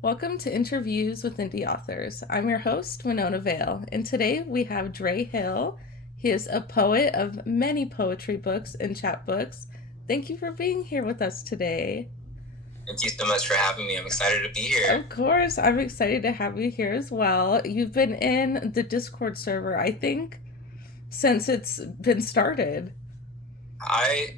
Welcome to Interviews with Indie Authors. I'm your host, Winona Vale, and today we have Dre Hill. He is a poet of many poetry books and chapbooks. Thank you for being here with us today. Thank you so much for having me. I'm excited to be here. Of course, I'm excited to have you here as well. You've been in the Discord server, I think, since it's been started. I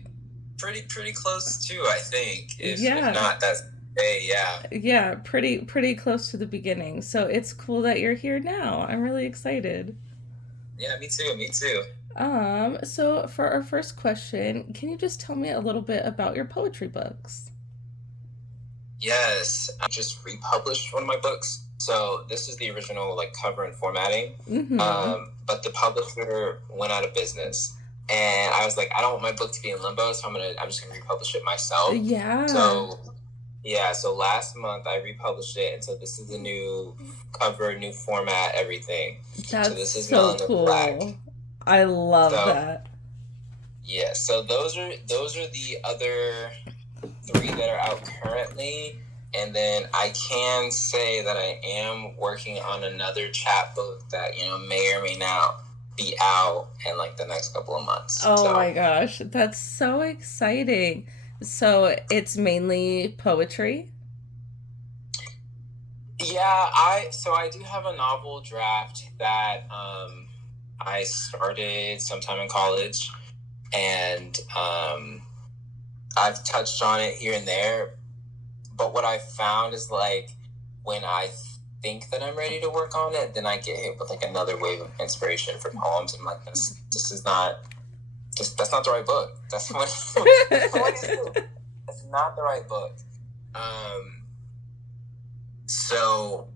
pretty close too, I think. If Yeah, not, that's hey, yeah. yeah, pretty close to the beginning. So it's cool that you're here now. I'm really excited. Yeah, me too, me too. So for our first question, can you just tell me a little bit about your poetry books? Yes, I just republished one of my books. So this is the original like cover and formatting. Mm-hmm. But the publisher went out of business. And I was like, I don't want my book to be in limbo, so I'm just gonna republish it myself. Yeah, So yeah, so last month I republished it, and so this is the new cover, new format, everything. So that's this is so Melanin Black. cool. I love So that. yeah, so those are the other three that are out currently, and then I can say that I am working on another chapbook that may or may not be out in like the next couple of months. Oh So my gosh, that's so exciting. So it's mainly poetry? yeah, I do have a novel draft that I started sometime in college, and I've touched on it here and there. But what I found is like when I think that I'm ready to work on it, then I get hit with like another wave of inspiration for poems. I'm like, this is not just that's not the right book. That's what what is it? That's not the right book. Um, so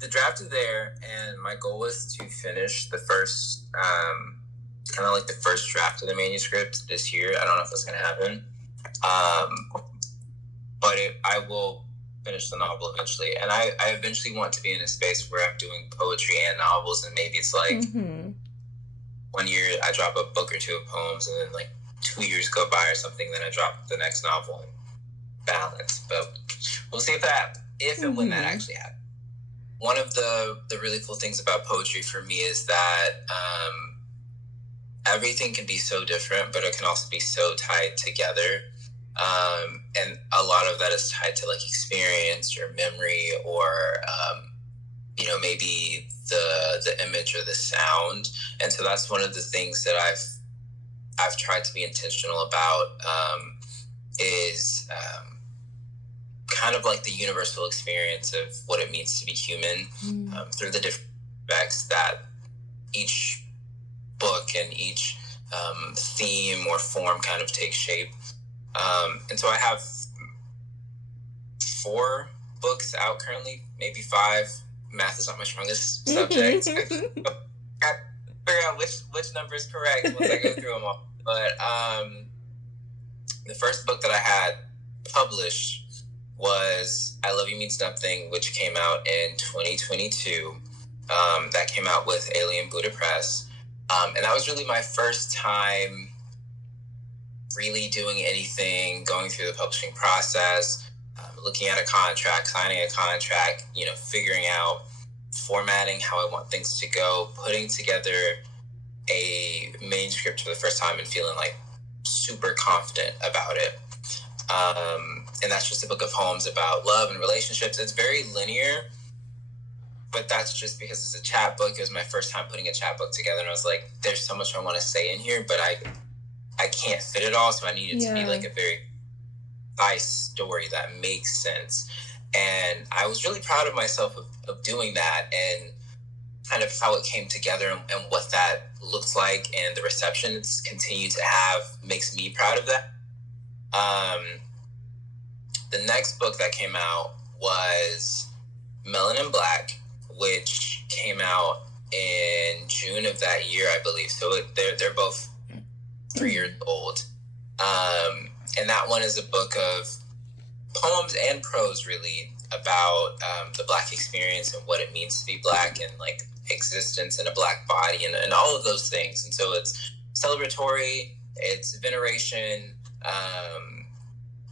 the draft is there, and my goal was to finish the first kind of like the first draft of the manuscript this year. I don't know if that's gonna happen. Um, but I will finish the novel eventually. And I eventually want to be in a space where I'm doing poetry and novels, and maybe it's like Mm-hmm. 1 year I drop a book or two of poems, and then like 2 years go by or something, then I drop the next novel and balance. But we'll see if and when that Mm-hmm. actually happens. One of the really cool things about poetry for me is that everything can be so different, but it can also be so tied together. And a lot of that is tied to like experience or memory or maybe the image or the sound. And so that's one of the things that I've tried to be intentional about, is kind of like the universal experience of what it means to be human, through the different aspects that each book and each theme or form kind of takes shape. And so I have 4 books out currently, maybe 5. Math is not my strongest subject. I got to figure out which number is correct once I go through them all. But the first book that I had published was I Love You Means Nothing, which came out in 2022. That came out with Alien Buddha Press. And that was really my first time really doing anything, going through the publishing process, looking at a contract, signing a contract, figuring out formatting how I want things to go, putting together a manuscript for the first time and feeling like super confident about it. And that's just a book of poems about love and relationships. It's very linear, but that's just because it's a chapbook. It was my first time putting a chapbook together, and I was like, there's so much I want to say in here, but I can't fit it all, so I needed to be Yeah. like a very nice story that makes sense. And I was really proud of myself of doing that, and kind of how it came together, and what that looks like, and the reception it's continued to have makes me proud of that. The next book that came out was Melanin Black, which came out in June of that year, I believe. So they're both 3 years old. And that one is a book of poems and prose, really, about the Black experience and what it means to be Black, and like existence in a Black body, and all of those things. And so it's celebratory, it's veneration,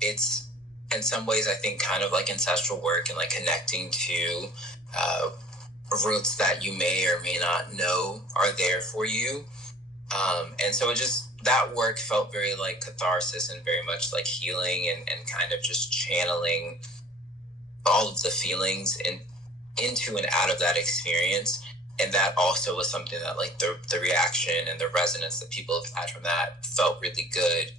it's in some ways, I think kind of like ancestral work and like connecting to roots that you may or may not know are there for you. And so it just, that work felt very like catharsis and very much like healing and kind of just channeling all of the feelings into and out of that experience. And that also was something that like the reaction and the resonance that people have had from that felt really good.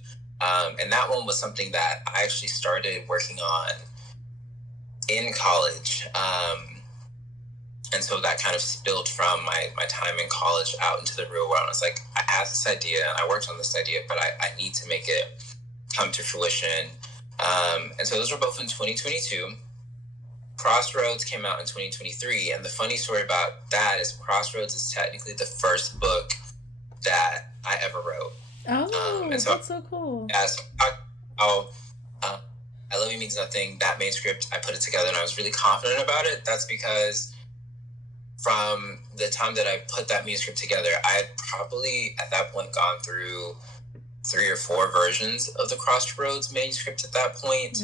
And that one was something that I actually started working on in college. And so that kind of spilled from my time in college out into the real world. I was like, I have this idea and I worked on this idea, but I need to make it come to fruition. And so those were both in 2022. Crossroads came out in 2023. And the funny story about that is Crossroads is technically the first book that I ever wrote. Oh, and so, that's so cool. As how I Love You Means Nothing, that manuscript, I put it together and I was really confident about it. That's because from the time that I put that manuscript together, I had probably at that point gone through 3 or 4 versions of the Crossroads manuscript at that point.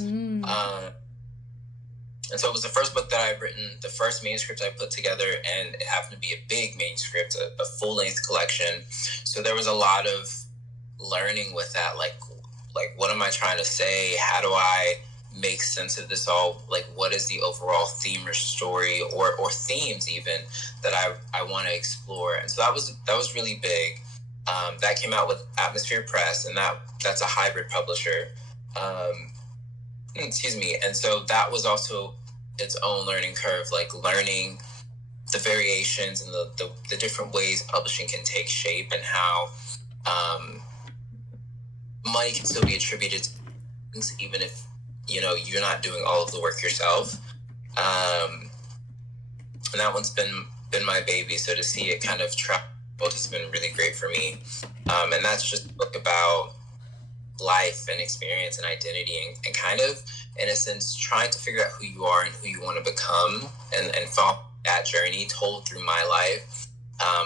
And so it was the first book that I've written, the first manuscript I put together, and it happened to be a big manuscript, a full-length collection. So there was a lot of learning with that, like what am I trying to say? How do I make sense of this all? Like, what is the overall theme or story or themes even that I want to explore? And so that was really big. That came out with Atmosphere Press, and that's a hybrid publisher. Excuse me. And so that was also its own learning curve, like learning the variations and the different ways publishing can take shape, and how money can still be attributed to things even if you're not doing all of the work yourself. And that one's been my baby, so to see it kind of travel has been really great for me. And that's just a book about life and experience and identity, and kind of, in a sense, trying to figure out who you are and who you want to become, and follow that journey told through my life,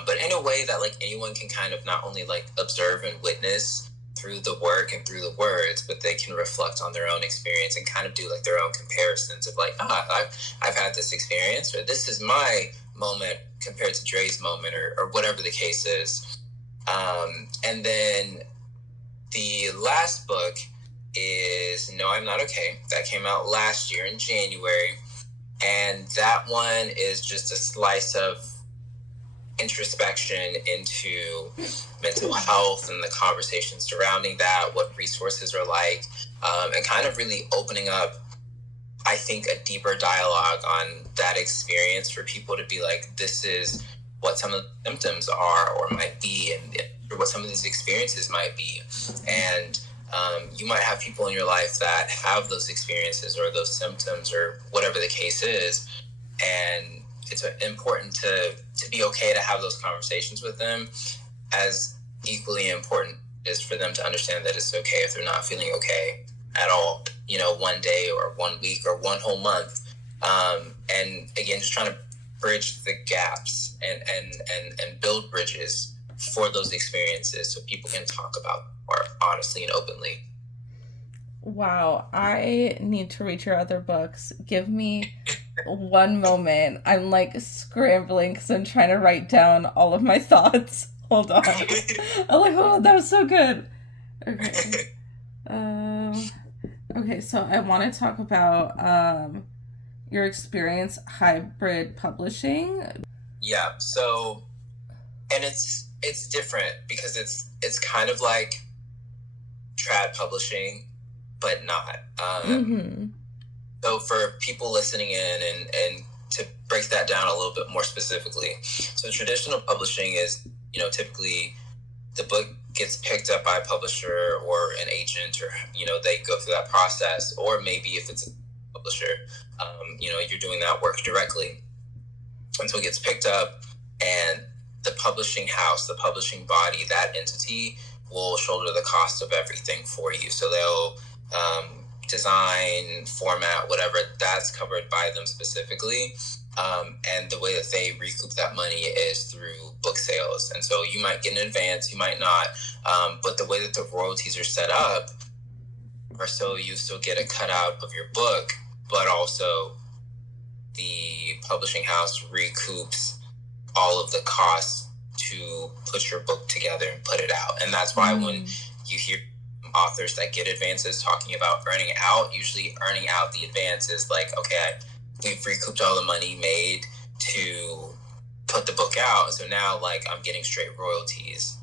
but in a way that like anyone can kind of not only like observe and witness through the work and through the words, but they can reflect on their own experience and kind of do like their own comparisons of like, I've had this experience, or this is my moment compared to Dre's moment, or whatever the case is. And then the last book is No, I'm Not Okay. That came out last year in January. And that one is just a slice of introspection into mental health and the conversations surrounding that, what resources are like, and kind of really opening up, I think, a deeper dialogue on that experience for people to be like, this is what some of the symptoms are or might be, and what some of these experiences might be. And you might have people in your life that have those experiences or those symptoms or whatever the case is, and it's important to be okay to have those conversations with them. As equally important is for them to understand that it's okay if they're not feeling okay at all, one day or 1 week or one whole month. And again, just trying to bridge the gaps and build bridges for those experiences so people can talk about more honestly and openly. Wow, I need to read your other books. Give me one moment. I'm like scrambling because I'm trying to write down all of my thoughts. Hold on. I'm like, oh, that was so good. Okay. Okay, so I want to talk about your experience hybrid publishing. Yeah, so, and it's different because it's kind of like trad publishing, but not. So for people listening in, and to break that down a little bit more specifically, so traditional publishing is, typically the book gets picked up by a publisher or an agent, or, they go through that process, or maybe if it's a publisher, you're doing that work directly. And so it gets picked up, and the publishing house, the publishing body, that entity will shoulder the cost of everything for you. So they'll design, format, whatever, that's covered by them specifically. And the way that they recoup that money is through book sales. And so you might get an advance, you might not. But the way that the royalties are set up or so you still get a cutout of your book, but also the publishing house recoups all of the costs to put your book together and put it out. And that's why when you hear authors that get advances talking about earning out, usually earning out the advances, like, okay, we've recouped all the money made to put the book out, so now like I'm getting straight royalties,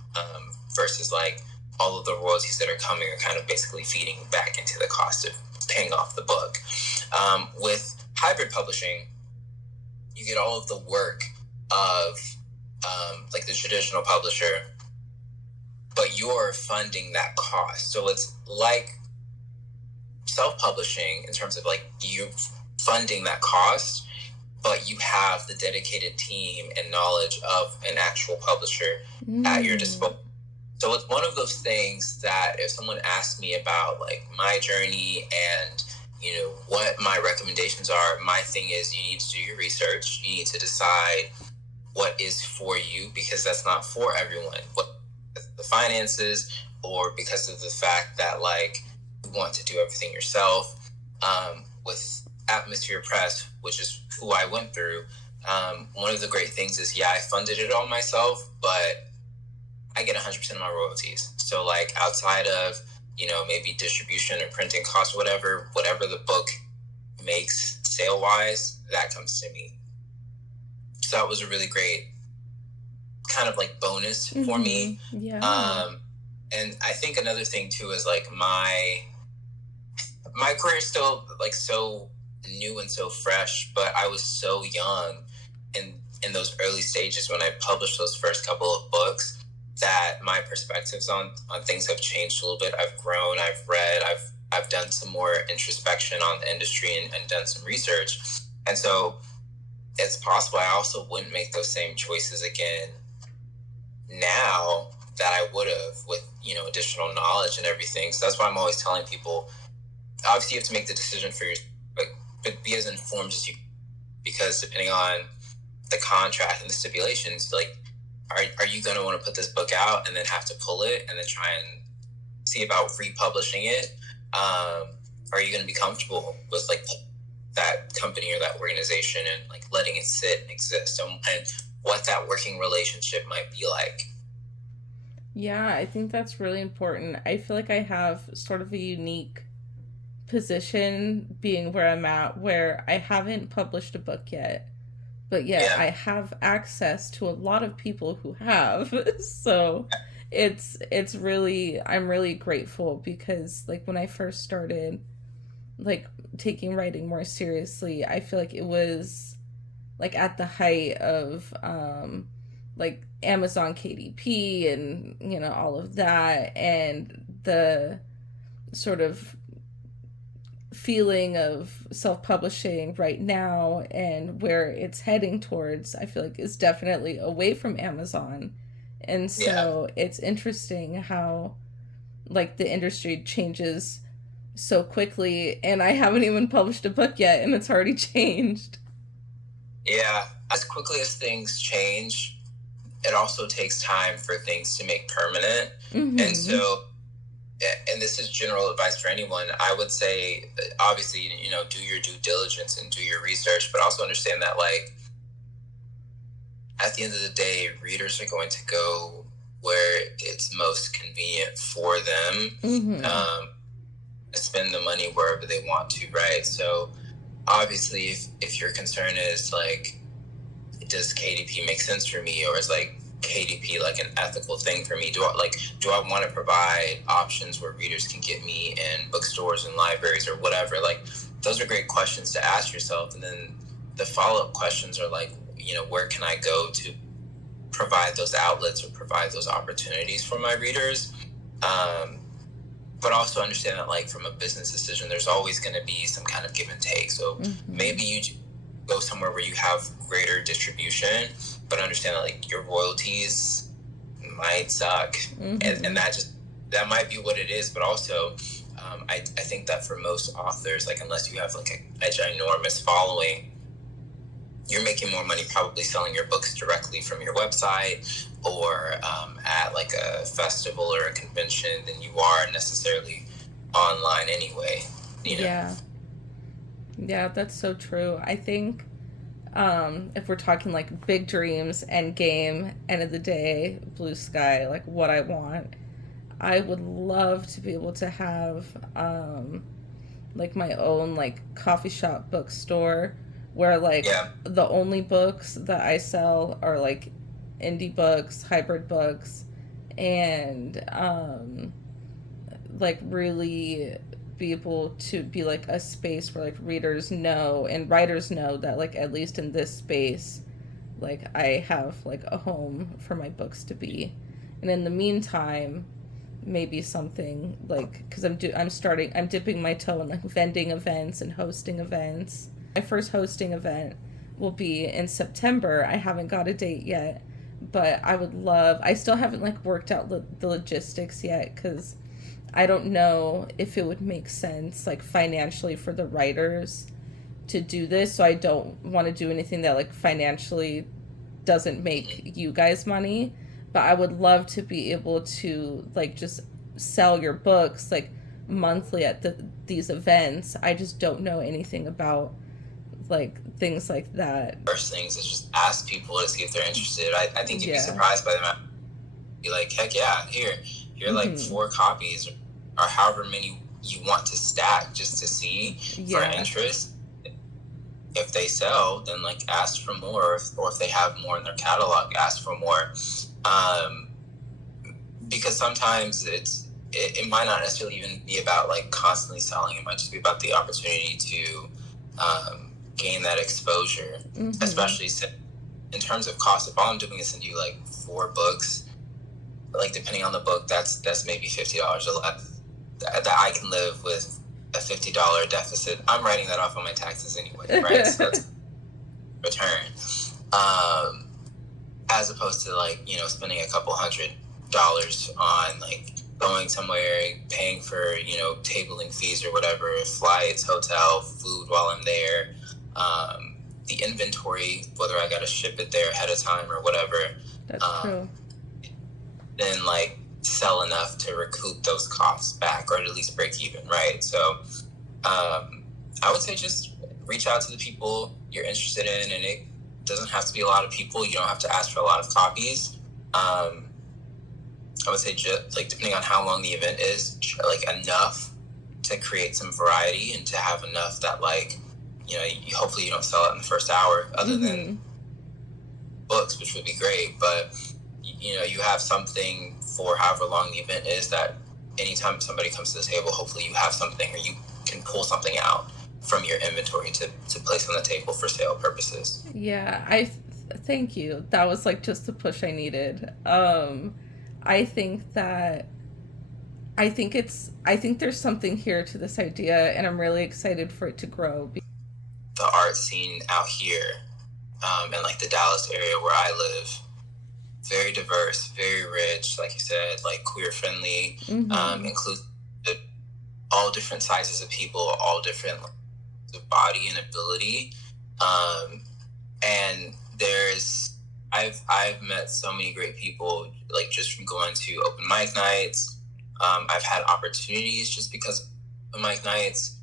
versus like all of the royalties that are coming are kind of basically feeding back into the cost of paying off the book. With hybrid publishing, you get all of the work of like the traditional publisher, but you're funding that cost. So it's like self-publishing in terms of like you funding that cost, but you have the dedicated team and knowledge of an actual publisher at your disposal. So it's one of those things that if someone asks me about like my journey and what my recommendations are, my thing is you need to do your research. You need to decide what is for you, because that's not for everyone. What the finances, or because of the fact that like you want to do everything yourself. With Atmosphere Press, which is who I went through, one of the great things is, I funded it all myself, but I get 100% of my royalties. So like outside of, maybe distribution or printing costs, whatever the book makes sale wise, that comes to me. So that was a really great kind of like bonus for me. Yeah. And I think another thing too is like my career is still like so new and so fresh, but I was so young in those early stages when I published those first couple of books, that my perspectives on things have changed a little bit. I've grown, I've read, I've done some more introspection on the industry and done some research. And so it's possible I also wouldn't make those same choices again now that I would have with, additional knowledge and everything. So that's why I'm always telling people, obviously you have to make the decision for yourself, but be as informed as you can, because depending on the contract and the stipulations, like, are you going to want to put this book out and then have to pull it and then try and see about republishing it? Are you going to be comfortable with like that company or that organization and like letting it sit and exist, and what that working relationship might be like? Yeah, I think that's really important. I feel like I have sort of a unique position being where I'm at, where I haven't published a book yet, but yet I have access to a lot of people who have. So it's really, I'm really grateful, because like when I first started like taking writing more seriously, I feel like it was like at the height of like Amazon KDP and all of that, and the sort of feeling of self-publishing right now and where it's heading towards, I feel like is definitely away from Amazon. And so it's interesting how like the industry changes so quickly, and I haven't even published a book yet and it's already changed. Yeah, as quickly as things change, it also takes time for things to make permanent. And so, and this is general advice for anyone, I would say, obviously, do your due diligence and do your research, but also understand that like at the end of the day, readers are going to go where it's most convenient for them, spend the money wherever they want to, right? So obviously if your concern is like, does KDP make sense for me, or is like KDP like an ethical thing for me? Do I want to provide options where readers can get me in bookstores and libraries or whatever? Like, those are great questions to ask yourself. And then the follow-up questions are like, where can I go to provide those outlets or provide those opportunities for my readers? But also understand that like from a business decision, there's always going to be some kind of give and take. So maybe you go somewhere where you have greater distribution, but understand that like your royalties might suck, and that might be what it is. But also I think that for most authors, like unless you have like a ginormous following, you're making more money probably selling your books directly from your website or at like a festival or a convention than you are necessarily online anyway, Yeah. Yeah, that's so true. I think if we're talking like big dreams, end game, end of the day, blue sky, like what I want, I would love to be able to have like my own like coffee shop bookstore where like Yeah. the only books that I sell are like indie books, hybrid books, and like really be able to be like a space where like readers know and writers know that like at least in this space like I have like a home for my books to be. And in the meantime, maybe something like because I'm dipping my toe in like vending events and hosting events. My first hosting event will be in September. I haven't got a date yet, but I would love. I still haven't like worked out the logistics yet because I don't know if it would make sense like financially for the writers to do this. So I don't want to do anything that like financially doesn't make you guys money, but I would love to be able to like just sell your books like monthly at these events. I just don't know anything about like things like that. First things is just ask people to see if they're interested. I think you'd be Yeah. surprised by them. Be like, heck yeah, here like 4 copies or however many you want to stack just to see for Yeah. interest. If they sell, then like ask for more, or if they have more in their catalog, ask for more. Because sometimes it might not necessarily even be about like constantly selling. It might just be about the opportunity to gain that exposure, especially in terms of cost. If all I'm doing is send you like 4 books, like depending on the book, that's maybe $50 or less that I can live with a $50 deficit. I'm writing that off on my taxes anyway, right? So that's return. As opposed to like, spending a couple $100 on like going somewhere, paying for, tabling fees or whatever, flights, hotel, food while I'm there, the inventory, whether I got to ship it there ahead of time or whatever. That's true. Then like sell enough to recoup those costs back, or at least break even, right? So I would say just reach out to the people you're interested in, and it doesn't have to be a lot of people. You don't have to ask for a lot of copies. I would say just like depending on how long the event is, like enough to create some variety and to have enough that like, hopefully you don't sell it in the first hour, other than books, which would be great, but you have something for however long the event is, that anytime somebody comes to the table, hopefully you have something, or you can pull something out from your inventory to place on the table for sale purposes. Yeah, thank you. That was like just the push I needed. I think that I think there's something here to this idea, and I'm really excited for it to grow. The art scene out here, in like the Dallas area where I live, very diverse, very rich, like you said, like queer friendly, includes all different sizes of people, all different of body and ability, and I've met so many great people, like just from going to open mic nights. I've had opportunities just because of mic nights,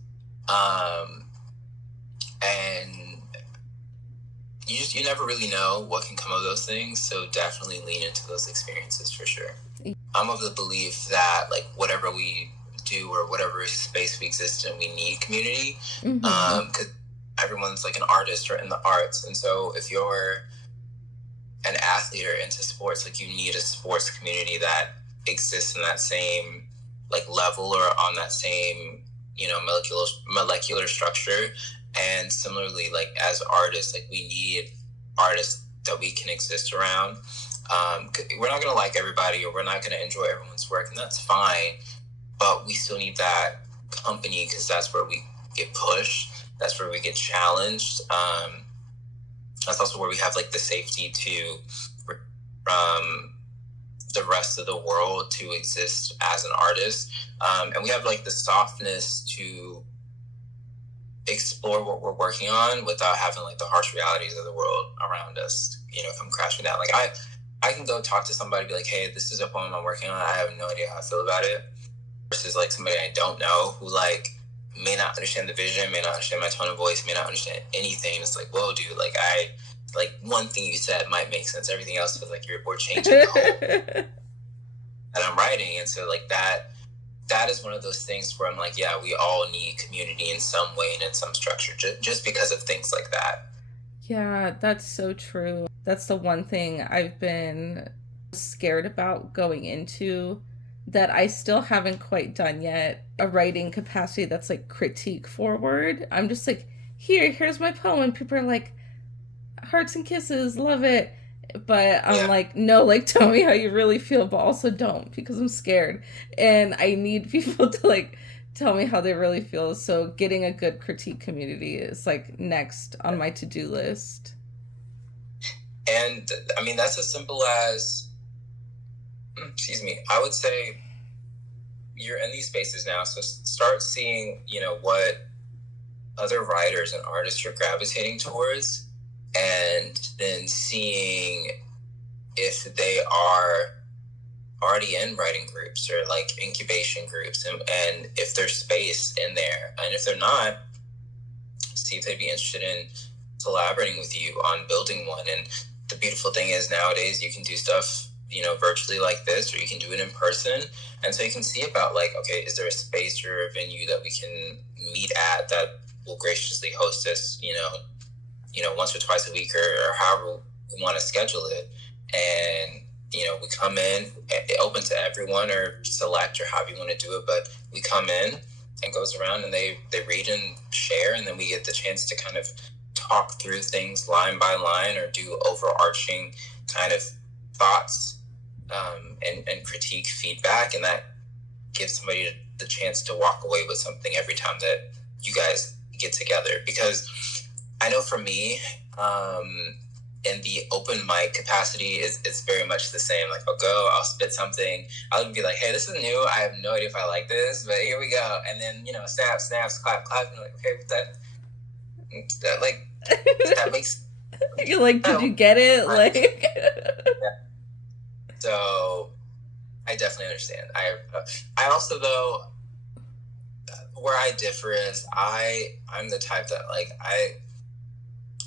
and you never really know what can come of those things. So definitely lean into those experiences for sure. I'm of the belief that like whatever we do or whatever space we exist in, we need community, because everyone's like an artist or in the arts, and so if you're an athlete or into sports, like you need a sports community that exists in that same like level or on that same molecular structure. And similarly, like as artists, like we need artists that we can exist around. We're not going to like everybody, or we're not going to enjoy everyone's work, and that's fine, but we still need that company, because that's where we get pushed, that's where we get challenged. That's also where we have like the safety to from the rest of the world to exist as an artist, and we have like the softness to explore what we're working on without having like the harsh realities of the world around us, come crashing down. Like I can go talk to somebody, be like, hey, this is a poem I'm working on, I have no idea how I feel about it, versus like somebody I don't know who like may not understand the vision, may not understand my tone of voice, may not understand anything. It's like, whoa, dude, like like one thing you said might make sense. Everything else feels like we're changing the whole that I'm writing. And so like that is one of those things where I'm like, yeah, we all need community in some way and in some structure, just because of things like that. Yeah, that's so true. That's the one thing I've been scared about going into that I still haven't quite done yet. A writing capacity that's like critique forward. I'm just like, here's my poem. People are like, hearts and kisses, love it. But I'm Yeah. like, no, like, tell me how you really feel, but also don't because I'm scared. And I need people to like tell me how they really feel. So getting a good critique community is like next on my to-do list. And I mean, that's as simple as, excuse me, I would say you're in these spaces now. So start seeing, what other writers and artists you're gravitating towards, and then seeing if they are already in writing groups or like incubation groups, and if there's space in there. And if they're not, see if they'd be interested in collaborating with you on building one. And the beautiful thing is nowadays you can do stuff, virtually like this, or you can do it in person. And so you can see about like, okay, is there a space or a venue that we can meet at that will graciously host us, once or twice a week, or however we want to schedule it. And we come in, open to everyone, or select, or however you want to do it. But we come in and goes around, and they read and share, and then we get the chance to kind of talk through things line by line, or do overarching kind of thoughts, and critique feedback, and that gives somebody the chance to walk away with something every time that you guys get together. Because I know for me, in the open mic capacity, it's very much the same. Like I'll spit something, I'll be like, hey, this is new, I have no idea if I like this, but here we go. And then snaps, clap, and I'm like, okay, that makes You're like, did you get it? Like, so I definitely understand. I also, though, where I differ is I'm the type that like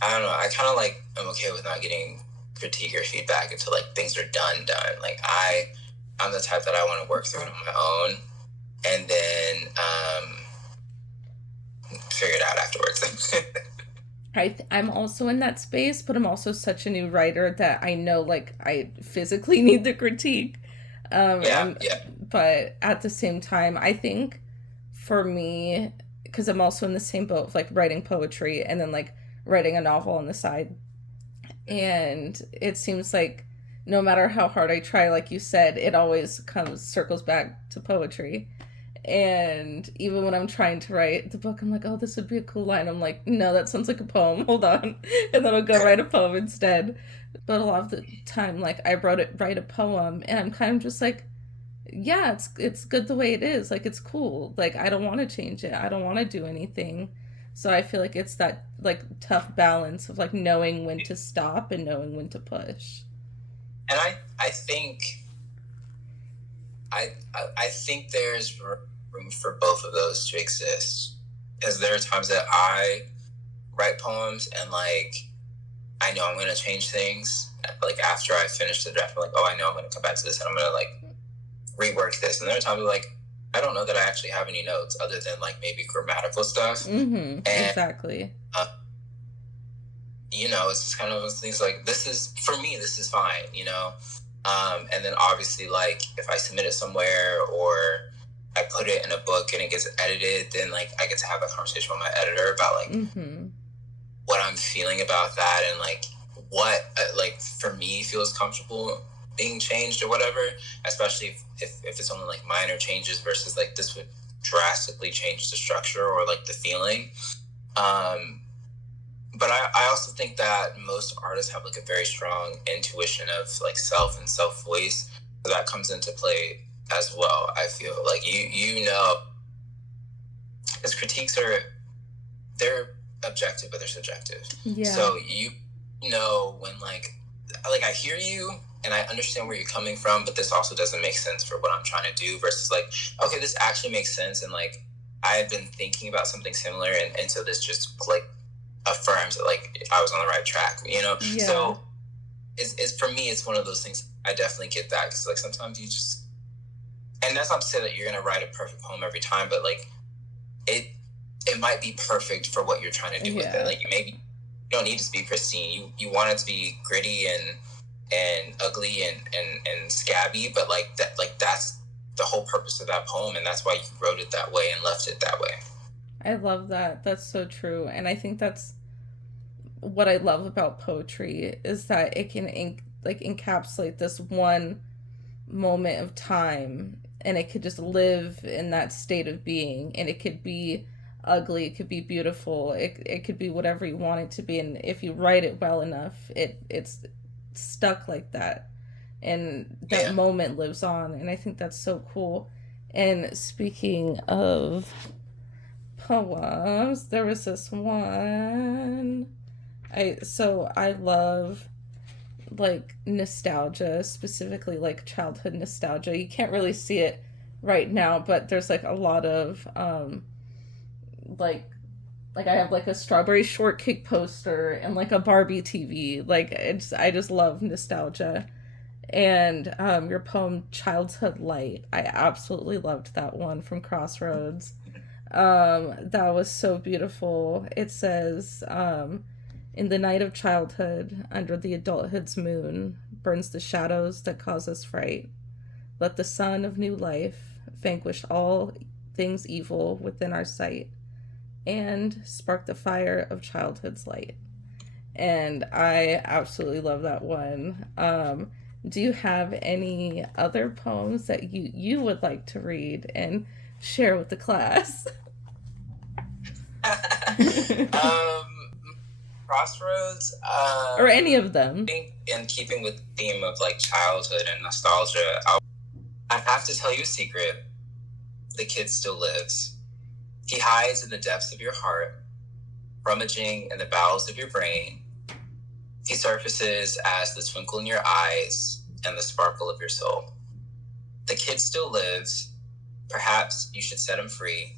I don't know, I kind of like I'm okay with not getting critique or feedback until like things are done. Like I'm the type that I want to work through it on my own, and then figure it out afterwards. I'm also in that space, but I'm also such a new writer that I know like I physically need the critique. Yeah. But at the same time, I think for me, because I'm also in the same boat of like writing poetry and then like writing a novel on the side, and it seems like no matter how hard I try, like you said, it always circles back to poetry. And even when I'm trying to write the book, I'm like, oh, this would be a cool line. I'm like, no, that sounds like a poem. Hold on. And then I'll go write a poem instead. But a lot of the time, like I write a poem and I'm kind of just like, yeah, it's good the way it is. Like it's cool. Like I don't want to change it. I don't want to do anything. So I feel like it's that like tough balance of like knowing when to stop and knowing when to push. And I think I think there's room for both of those to exist, because there are times that I write poems and like I know I'm going to change things like after I finish the draft. I'm like, oh, I know I'm going to come back to this and I'm going to like rework this. And there are times like I don't know that I actually have any notes other than like maybe grammatical stuff. Mm-hmm. And Exactly. It's just kind of things like, this is fine. And then obviously, like if I submit it somewhere or I put it in a book and it gets edited, then like I get to have a conversation with my editor about like what I'm feeling about that, and like what like for me feels comfortable being changed or whatever, especially if it's only like minor changes versus like this would drastically change the structure or like the feeling. But I also think that most artists have like a very strong intuition of like self and self voice, so that comes into play as well. I feel like because critiques they're objective but they're subjective. Yeah. So when like I hear you, and I understand where you're coming from, but this also doesn't make sense for what I'm trying to do, versus like, okay, this actually makes sense, and like I had been thinking about something similar, and so this just like affirms that like I was on the right track, you know? Yeah. So it's for me, it's one of those things. I definitely get that, because like sometimes you just, and that's not to say that you're gonna write a perfect poem every time, but like it might be perfect for what you're trying to do with it. Like you don't need it to be pristine. You want it to be gritty and ugly and scabby, but like that's the whole purpose of that poem, and that's why you wrote it that way and left it that way. I love that. That's so true. And I think that's what I love about poetry, is that it can encapsulate this one moment of time, and it could just live in that state of being, and it could be ugly, it could be beautiful, it could be whatever you want it to be, and if you write it well enough, it's stuck like that, and that moment lives on, and I think that's so cool. And speaking of poems, there was this one. I love like nostalgia, specifically like childhood nostalgia. You can't really see it right now, but there's like a lot of like I have like a strawberry shortcake poster and like a Barbie TV. Like I just love nostalgia. And your poem Childhood Light, I absolutely loved that one from Crossroads. That was so beautiful. It says, in the night of childhood, under the adulthood's moon, burns the shadows that cause us fright. Let the sun of new life vanquish all things evil within our sight, and spark the fire of childhood's light. And I absolutely love that one. Do you have any other poems that you would like to read and share with the class? Crossroads, or any of them. I think in keeping with the theme of like childhood and nostalgia, I have to tell you a secret. The kid still lives. He hides in the depths of your heart, rummaging in the bowels of your brain. He surfaces as the twinkle in your eyes and the sparkle of your soul. The kid still lives. Perhaps you should set him free.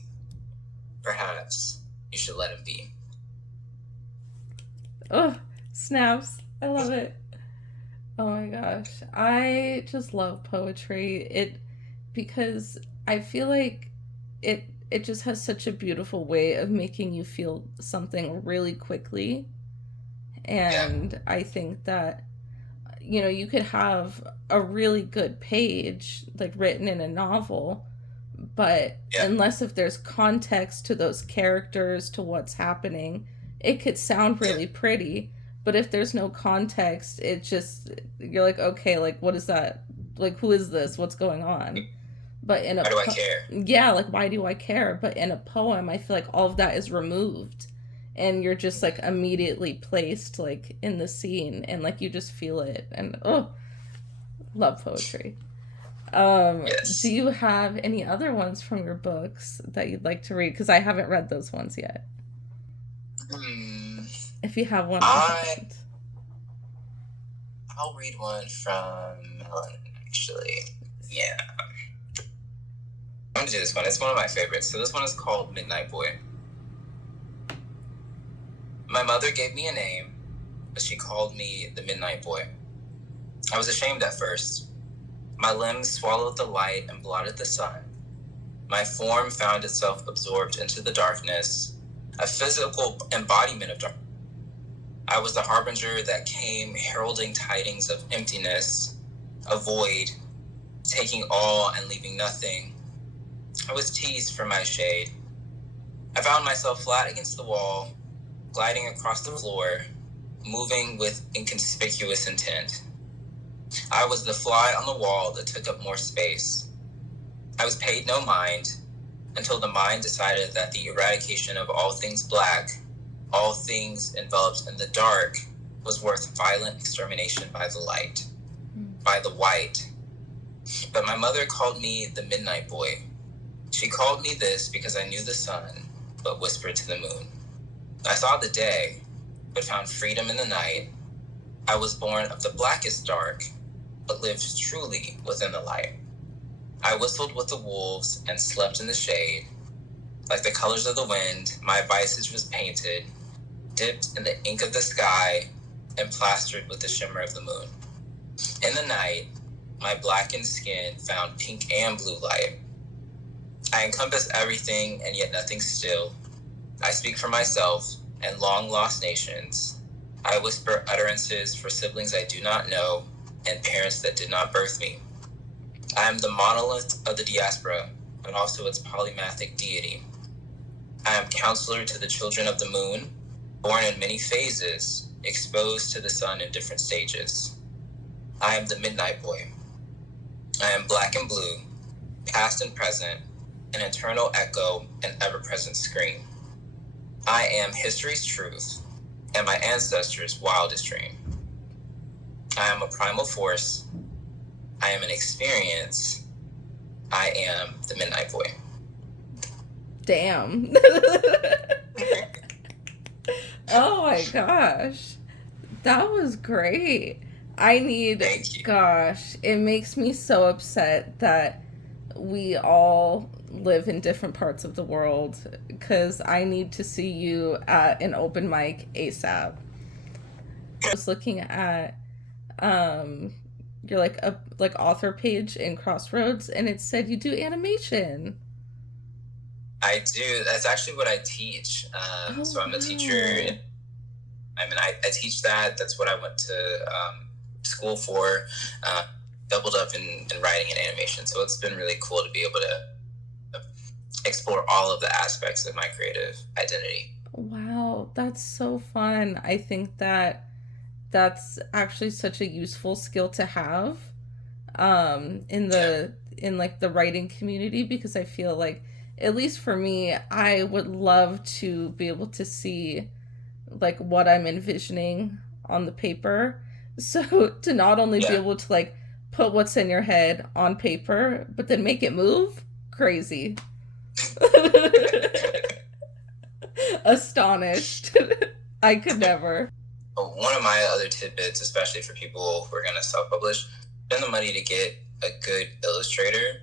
Perhaps you should let him be. Oh, snaps. I love it. Oh my gosh. I just love poetry. Because I feel like it just has such a beautiful way of making you feel something really quickly. And I think that you could have a really good page like written in a novel, but unless if there's context to those characters, to what's happening, it could sound really pretty, but if there's no context, it just, you're like, okay, like what is that, like who is this, what's going on? But in a why do I care? Yeah, like why do I care? But in a poem, I feel like all of that is removed, and you're just like immediately placed like in the scene, and like you just feel it. And love poetry. Yes. Do you have any other ones from your books that you'd like to read? Because I haven't read those ones yet. If you have one, I'll read one from Helen, actually. Yeah. I'm gonna do this one. It's one of my favorites. So this one is called Midnight Boy. My mother gave me a name, but she called me the Midnight Boy. I was ashamed at first. My limbs swallowed the light and blotted the sun. My form found itself absorbed into the darkness, a physical embodiment of darkness. I was the harbinger that came heralding tidings of emptiness, a void, taking all and leaving nothing. I was teased for my shade. I found myself flat against the wall, gliding across the floor, moving with inconspicuous intent. I was the fly on the wall that took up more space. I was paid no mind until the mind decided that the eradication of all things black, all things enveloped in the dark, was worth violent extermination by the light, by the white. But my mother called me the Midnight Boy. She called me this because I knew the sun, but whispered to the moon. I saw the day, but found freedom in the night. I was born of the blackest dark, but lived truly within the light. I whistled with the wolves and slept in the shade. Like the colors of the wind, my visage was painted, dipped in the ink of the sky, and plastered with the shimmer of the moon. In the night, my blackened skin found pink and blue light. I encompass everything and yet nothing still. I speak for myself and long-lost nations. I whisper utterances for siblings I do not know and parents that did not birth me. I am the monolith of the diaspora, but also its polymathic deity. I am counselor to the children of the moon, born in many phases, exposed to the sun in different stages. I am the midnight boy. I am black and blue, past and present, an eternal echo, an ever-present scream. I am history's truth, and my ancestors' wildest dream. I am a primal force. I am an experience. I am the midnight boy. Damn. Oh my gosh. That was great. Gosh, it makes me so upset that we all live in different parts of the world because I need to see you at an open mic ASAP. I was looking at your like author page in Crossroads and it said you do animation. I do. That's actually what I teach. So I'm a teacher. I teach that. That's what I went to school for. Doubled up in writing and animation. So it's been really cool to be able to explore all of the aspects of my creative identity. Wow, that's so fun. I think that that's actually such a useful skill to have in like the writing community because I feel like at least for me, I would love to be able to see like what I'm envisioning on the paper. So to not only be able to like put what's in your head on paper, but then make it move, crazy. Astonished. I could never. One of my other tidbits, especially for people who are going to self-publish, spend the money to get a good illustrator.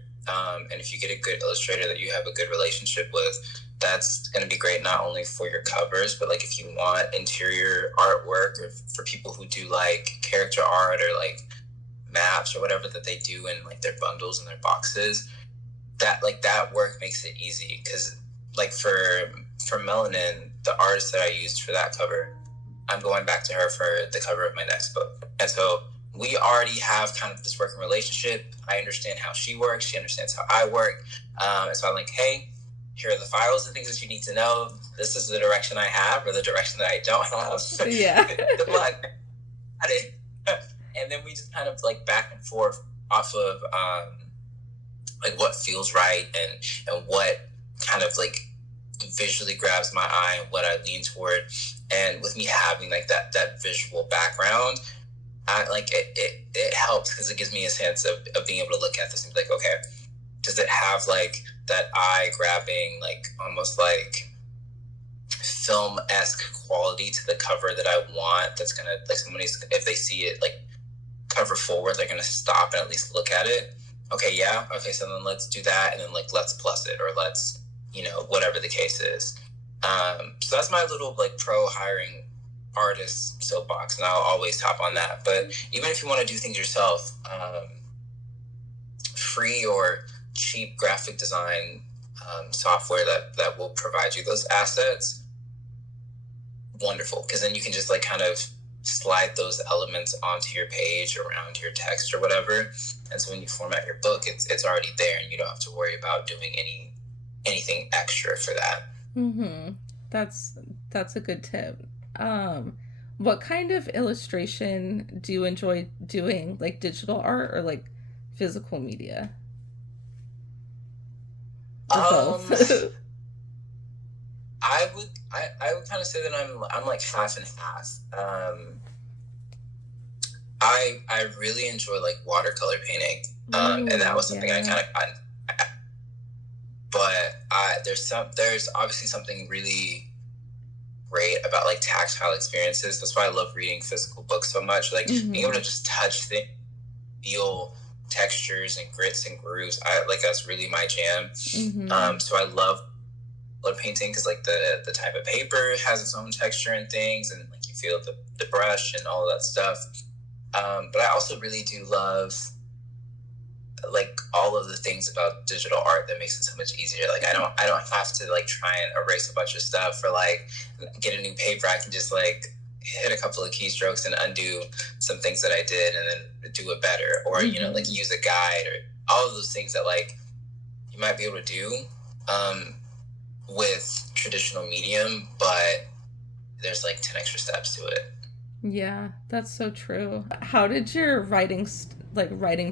And if you get a good illustrator that you have a good relationship with, that's going to be great not only for your covers, but like if you want interior artwork or for people who do like character art or like maps or whatever that they do in like their bundles and their boxes, that like that work makes it easy. Because like for Melanin, the artist that I used for that cover, I'm going back to her for the cover of my next book. And so we already have kind of this working relationship. I understand how she works. She understands how I work. And so I'm like, hey, here are the files and things that you need to know. This is the direction I have or the direction that I don't have. Yeah. Good luck. And then we just kind of like back and forth off of like what feels right and what kind of like visually grabs my eye and what I lean toward. And with me having like that visual background, I like it helps because it gives me a sense of being able to look at this and be like, okay, does it have like that eye grabbing, like almost like film-esque quality to the cover that I want? That's gonna like somebody's, if they see it like cover forward, they're gonna stop and at least look at it. Okay, yeah, okay, so then let's do that, and then like let's plus it, or let's, you know, whatever the case is. So that's my little like pro hiring artist soapbox, and I'll always hop on that. But even if you want to do things yourself, free or cheap graphic design software that will provide you those assets, wonderful, because then you can just like kind of slide those elements onto your page, around your text or whatever. And so when you format your book, it's already there, and you don't have to worry about doing anything extra for that. Mm-hmm. That's a good tip. What kind of illustration do you enjoy doing? Like digital art or like physical media? Or both? I would kind of say that I'm like half and half. I really enjoy like watercolor painting, and that was something I kind of got. But there's obviously something really great about like tactile experiences. That's why I love reading physical books so much. Like being able to just touch things feel textures and grits and grooves. That's really my jam. Mm-hmm. So I love color painting because like the type of paper has its own texture and things, and like you feel the brush and all of that stuff. But I also really do love like all of the things about digital art that makes it so much easier. Like I don't have to like try and erase a bunch of stuff or like get a new paper. I can just like hit a couple of keystrokes and undo some things that I did and then do it better, or you know, like use a guide or all of those things that like you might be able to do with traditional medium, but there's like 10 extra steps to it. Yeah, that's so true. How did your writing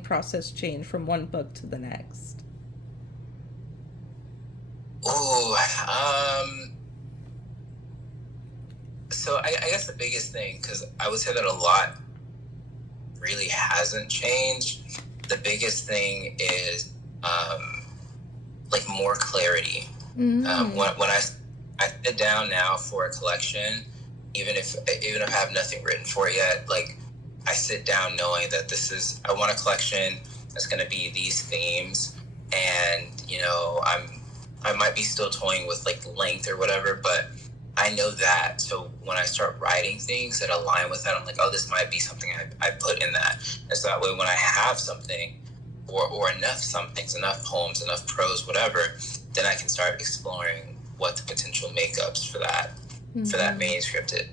process change from one book to the next? Oh, so I guess the biggest thing, because I would say that a lot really hasn't changed. The biggest thing is like more clarity. When I sit down now for a collection, even if I have nothing written for it yet, like I sit down knowing that I want a collection that's going to be these themes, and you know I might be still toying with like length or whatever, but I know that. So when I start writing things that align with that, I'm like, oh, this might be something I put in that. And so that way, when I have something or enough somethings, enough poems, enough prose, whatever, then I can start exploring what the potential makeups for that manuscript is.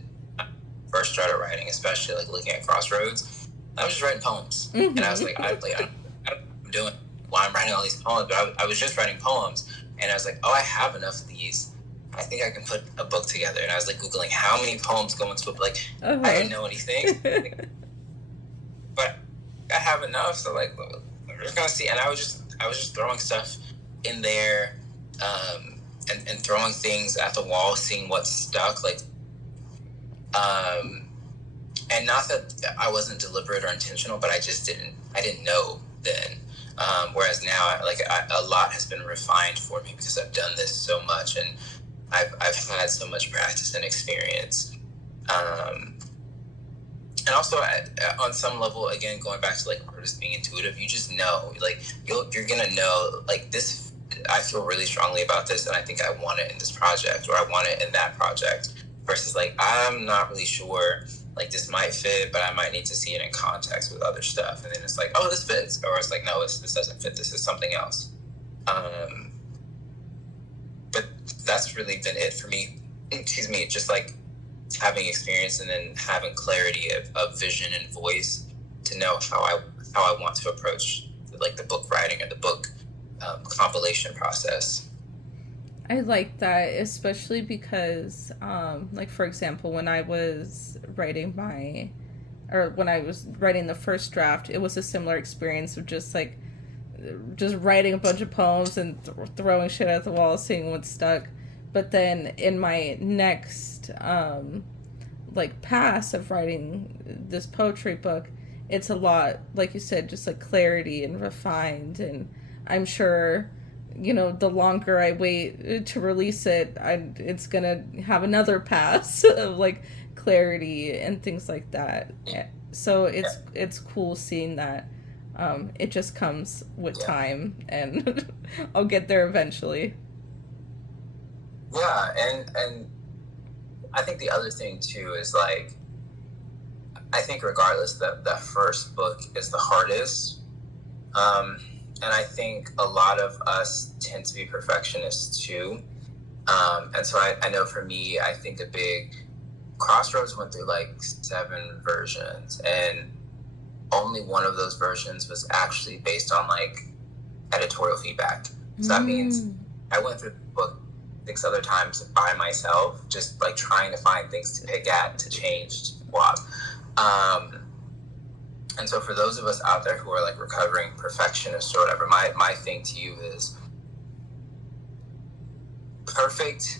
First started writing, especially like looking at Crossroads, I was just writing poems, and I was like, I don't know what I'm doing, why I'm writing all these poems, but I was just writing poems, and I was like, oh, I have enough of these. I think I can put a book together. And I was like Googling how many poems go into a book. Like I didn't know anything, but I have enough. So like we're just gonna see. And I was just throwing stuff in there, and throwing things at the wall, seeing what stuck. Like, and not that I wasn't deliberate or intentional, but I didn't know then. Whereas now, a lot has been refined for me because I've done this so much, and I've had so much practice and experience. And also on some level, again, going back to like artists being intuitive, you just know, like you're gonna know, like this, I feel really strongly about this, and I think I want it in this project, or I want it in that project, versus like I'm not really sure, like this might fit, but I might need to see it in context with other stuff, and then it's like, oh, this fits, or it's like, no, this doesn't fit, this is something else. But that's really been it for me. Excuse me, just like having experience and then having clarity of vision and voice to know how I want to approach like the book writing or the book compilation process. I like that, especially because, like for example, when I was writing the first draft, it was a similar experience of just writing a bunch of poems and throwing shit at the wall, seeing what stuck. But then in my next pass of writing this poetry book, it's a lot, like you said, just like clarity and refined. And I'm sure, the longer I wait to release it, it's gonna have another pass of like clarity and things like that. So it's cool seeing that. It just comes with time, and I'll get there eventually. Yeah, and I think the other thing too is like, I think regardless that first book is the hardest. And I think a lot of us tend to be perfectionists too. And so I know for me, I think a big Crossroads went through like 7 versions, and only one of those versions was actually based on like editorial feedback. So that means I went through the book 6 other times by myself, just like trying to find things to pick at, to change, to swap. And so for those of us out there who are like recovering perfectionists or whatever, my thing to you is perfect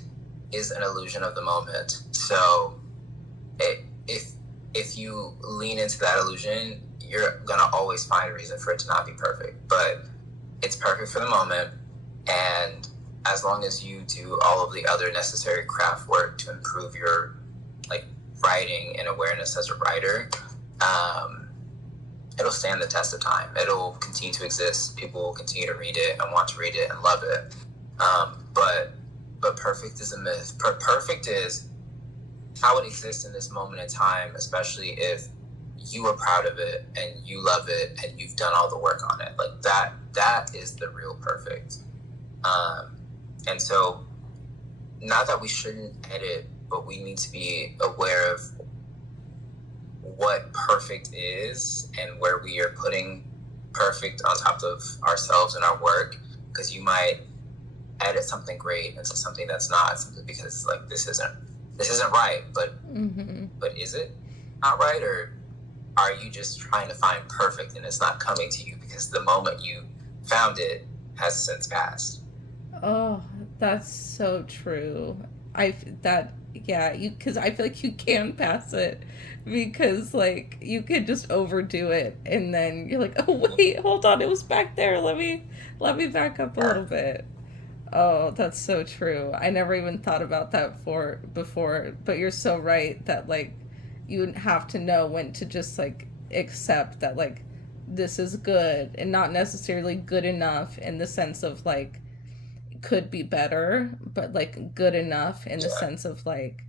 is an illusion of the moment. So if you lean into that illusion, you're gonna always find a reason for it to not be perfect. But it's perfect for the moment, and as long as you do all of the other necessary craft work to improve your like writing and awareness as a writer, it'll stand the test of time. It'll continue to exist. People will continue to read it and want to read it and love it. But perfect is a myth. Perfect is how it exists in this moment in time, especially if you are proud of it and you love it and you've done all the work on it. Like that is the real perfect. And so, not that we shouldn't edit, but we need to be aware of what perfect is and where we are putting perfect on top of ourselves and our work, because you might edit something great into something that's not, simply because like this isn't right, but but is it not right, or are you just trying to find perfect and it's not coming to you because the moment you found it has since passed? Oh, that's so true. Yeah, you because I feel like you can pass it because like you could just overdo it and then you're like, oh wait, hold on, it was back there. Let me back up a Yeah, little bit. Oh, that's so true. I never even thought about that for before, but you're so right that like you have to know when to just like accept that like this is good and not necessarily good enough in the sense of like could be better, but like good enough in the yeah, sense of like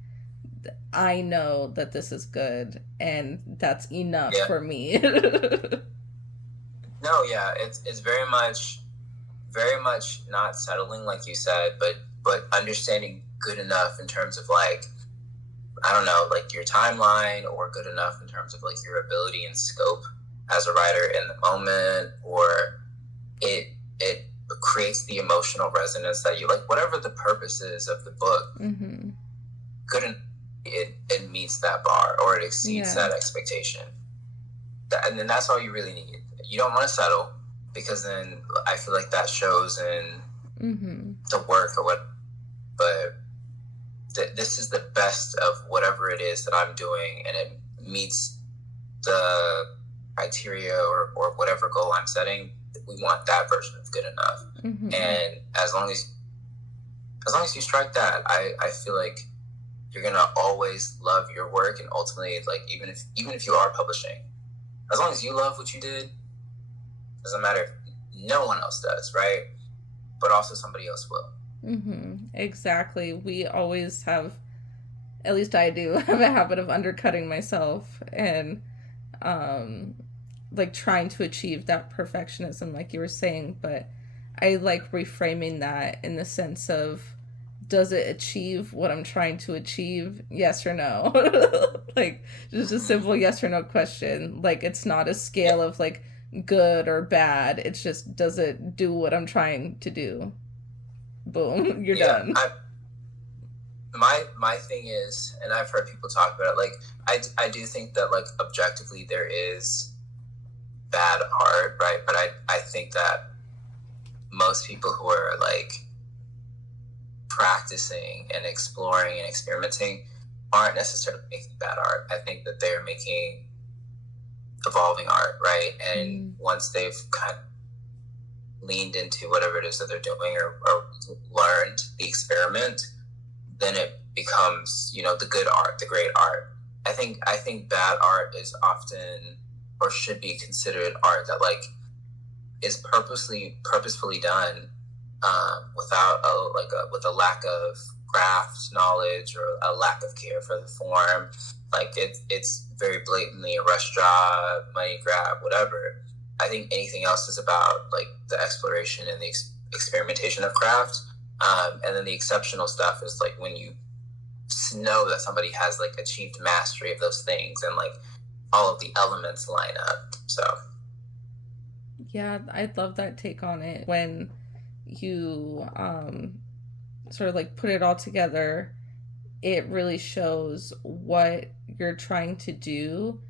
I know that this is good and that's enough yeah. for me. No, yeah, it's very much not settling, like you said, but understanding good enough in terms of like, I don't know, like your timeline, or good enough in terms of like your ability and scope as a writer in the moment, or it creates the emotional resonance that you like. Whatever the purpose is of the book, Mm-hmm. good enough, it meets that bar or it exceeds Yeah. that expectation. And then that's all you really need. You don't want to settle, because then I feel like that shows in Mm-hmm. the work or what. But this is the best of whatever it is that I'm doing, and it meets the criteria, or whatever goal I'm setting. We want that version of good enough. Mm-hmm. And as long as you strike that, I feel like you're gonna always love your work, and ultimately, like, even if you are publishing, as long as you love what you did, doesn't matter if no one else does, right? But also somebody else will. Mm-hmm. Exactly. We always have, at least I do, have a habit of undercutting myself and um like trying to achieve that perfectionism like you were saying, but I like reframing that in the sense of does it achieve what I'm trying to achieve? Yes or no? Like just a Mm-hmm. simple yes or no question. Like it's not a Yeah, scale of like good or bad. It's just does it do what I'm trying to do? Boom, you're yeah. done. My thing is, and I've heard people talk about it. Like, I do think that like objectively there is bad art, right? But I think that most people who are like practicing and exploring and experimenting aren't necessarily making bad art. I think that they're making evolving art, right? And Mm, once they've kind of leaned into whatever it is that they're doing, or learned the experiment, then it becomes, the good art, the great art. I think bad art is often, or should be considered, art that like is purposefully done, without with a lack of craft knowledge, or a lack of care for the form. Like it's very blatantly a rush job, money grab, whatever. I think anything else is about like the exploration and the experimentation of craft. And then the exceptional stuff is like when you know that somebody has like achieved mastery of those things, and like all of the elements line up. So yeah, I love that take on it when you sort of like put it all together. It really shows what you're trying to do.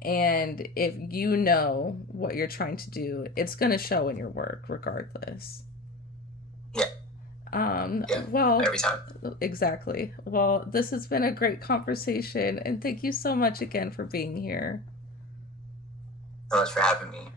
And if you know what you're trying to do, it's going to show in your work regardless. yeah, yeah, Well, every time. exactly. Well, this has been a great conversation, and thank you so much again for being here. So much for having me.